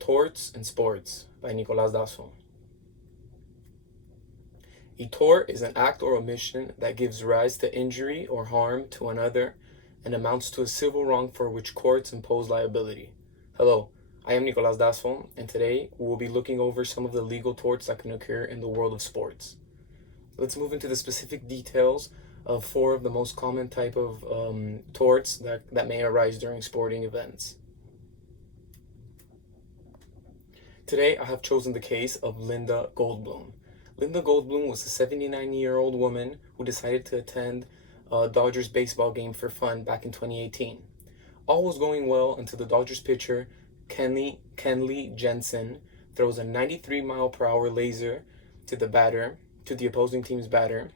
Torts and Sports by Nicolas Dasso. A tort is an act or omission that gives rise to injury or harm to another and amounts to a civil wrong for which courts impose liability. Hello, I am Nicolas Dasso, and today we will be looking over some of the legal torts that can occur in the world of sports. Let's move into the specific details of four of the most common type of torts that may arise during sporting events. Today, I have chosen the case of Linda Goldblum. Linda Goldblum was a 79-year-old woman who decided to attend a Dodgers baseball game for fun back in 2018. All was going well until the Dodgers pitcher, Kenley Jensen, throws a 93-mile-per-hour laser to the opposing team's batter,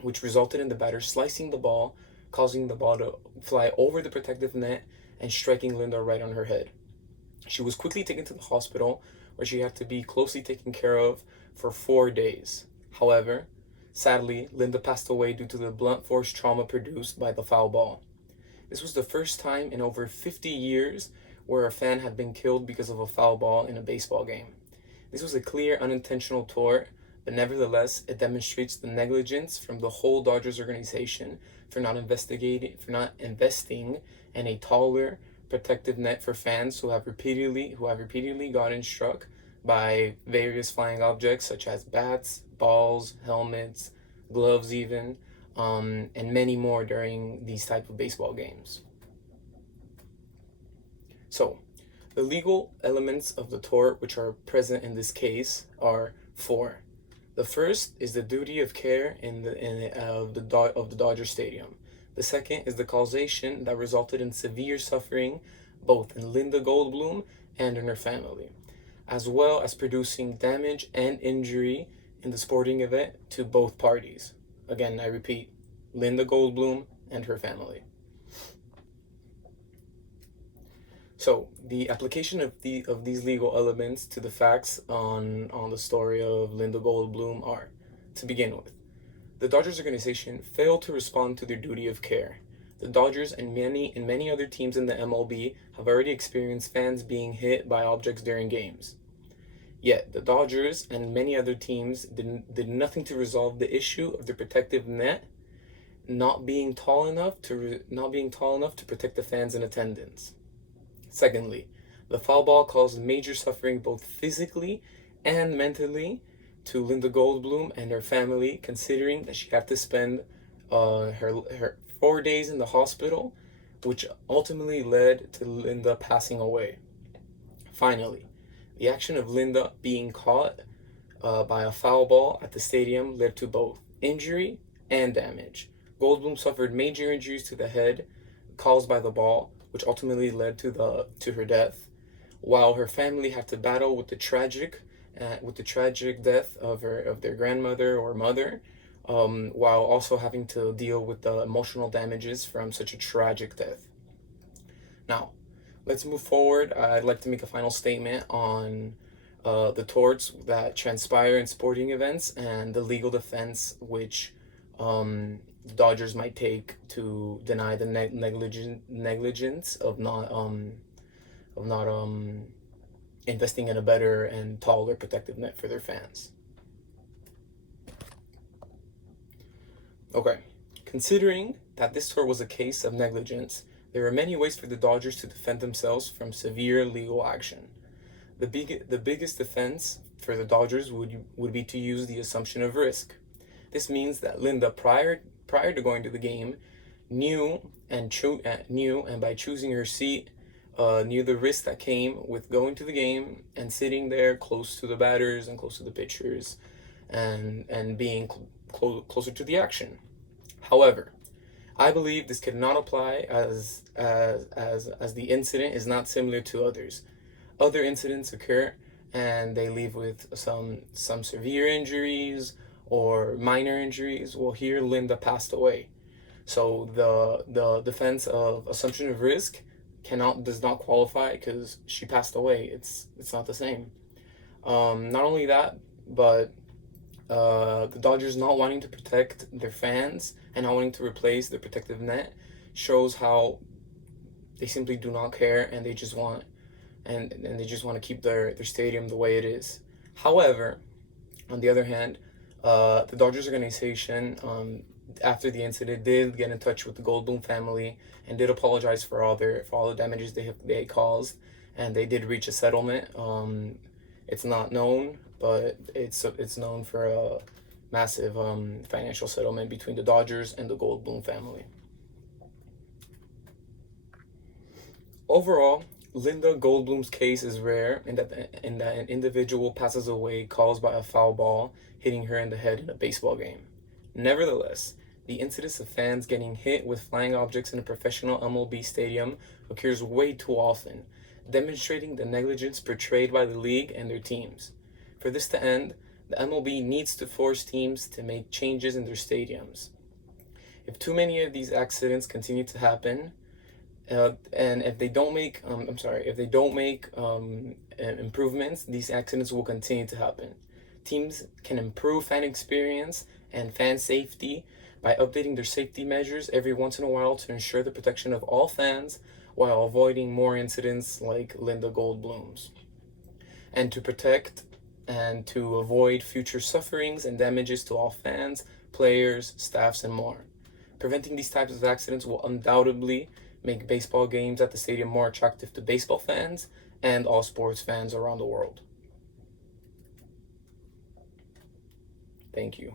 which resulted in the batter slicing the ball, causing the ball to fly over the protective net and striking Linda right on her head. She was quickly taken to the hospital, where she had to be closely taken care of for 4 days. However, sadly, Linda passed away due to the blunt force trauma produced by the foul ball. This was the first time in over 50 years where a fan had been killed because of a foul ball in a baseball game. This was a clear unintentional tort, but nevertheless, it demonstrates the negligence from the whole Dodgers organization for not investing in a taller protective net for fans who have repeatedly gotten struck by various flying objects such as bats, balls, helmets, gloves even, and many more during these type of baseball games. So, the legal elements of the tort which are present in this case are four. The first is the duty of care of the Dodger Stadium. The second is the causation that resulted in severe suffering both in Linda Goldblum and in her family, as well as producing damage and injury in the sporting event to both parties. Again, I repeat, Linda Goldblum and her family. So, the application of these legal elements to the facts on the story of Linda Goldblum are, to begin with, the Dodgers organization failed to respond to their duty of care. The Dodgers and many other teams in the MLB have already experienced fans being hit by objects during games. Yet, the Dodgers and many other teams did nothing to resolve the issue of the protective net not being tall enough to protect the fans in attendance. Secondly, the foul ball caused major suffering both physically and mentally to Linda Goldblum and her family, considering that she had to spend her 4 days in the hospital, which ultimately led to Linda passing away. Finally, the action of Linda being caught by a foul ball at the stadium led to both injury and damage. Goldblum suffered major injuries to the head caused by the ball, which ultimately led to her death, while her family had to battle with the tragic death of their grandmother or mother, while also having to deal with the emotional damages from such a tragic death. Now, let's move forward. I'd like to make a final statement on the torts that transpire in sporting events and the legal defense which the Dodgers might take to deny the negligence of not investing in a better and taller protective net for their fans. Okay, considering that this tort was a case of negligence, there are many ways for the Dodgers to defend themselves from severe legal action. The biggest defense for the Dodgers would be to use the assumption of risk. This means that Linda, prior to going to the game, knew and by choosing her seat, knew the risk that came with going to the game and sitting there close to the batters and close to the pitchers, and being closer to the action. However, I believe this cannot apply as the incident is not similar to others. Other incidents occur and they leave with some severe injuries or minor injuries. Well, here Linda passed away. So the defense of assumption of risk does not qualify because she passed away. It's not the same. Not only that, but the Dodgers not wanting to protect their fans and not wanting to replace the protective net shows how they simply do not care, and they just want and they just want to keep their stadium the way it is. However, on the other hand, the Dodgers organization, after the incident, did get in touch with the Goldblum family and did apologize for all the damages they caused, and they did reach a settlement. It's not known, but it's known for a massive financial settlement between the Dodgers and the Goldblum family. Overall, Linda Goldblum's case is rare in that an individual passes away caused by a foul ball hitting her in the head in a baseball game. Nevertheless, the incidence of fans getting hit with flying objects in a professional MLB stadium occurs way too often, demonstrating the negligence portrayed by the league and their teams. For this to end, the MLB needs to force teams to make changes in their stadiums. If too many of these accidents continue to happen, and if they don't make, improvements, these accidents will continue to happen. Teams can improve fan experience and fan safety by updating their safety measures every once in a while to ensure the protection of all fans while avoiding more incidents like Linda Goldblum's. And to protect and to avoid future sufferings and damages to all fans, players, staffs, and more. Preventing these types of accidents will undoubtedly make baseball games at the stadium more attractive to baseball fans and all sports fans around the world. Thank you.